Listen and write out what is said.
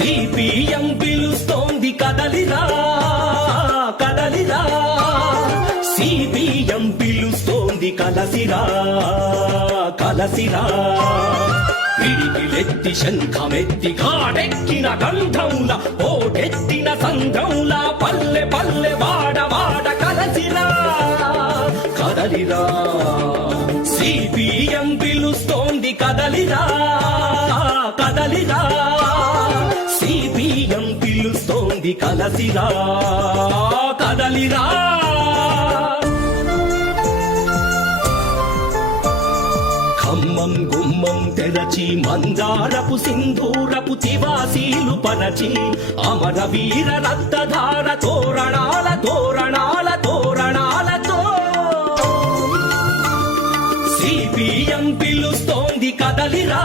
CPM పిలుస్తోంది కదలిరా కదలిరా, CPM పిలుస్తోంది కలసిరా కలసిరా. పిడికిలెత్తి శంఖమెత్తి కాడెక్కిన గంధంలా ఓటెత్తిన సంఘంలా పల్లె పల్లె వాడ వాడ కలసిరా కదలిరా. సిపిఎం పిలుస్తోంది కదలిరా కదలిరా, సిపిఎం పిలుస్తోంది కలసిరా కదలిరా. ఖమ్మం గుమ్మం తెరచి మందారపు సింధూరపు తివాసీలు పరచి అమర వీర రక్తధార తోరణాల తోరణాల తోరణాలతో సిపిఎం పిలుస్తోంది కదలిరా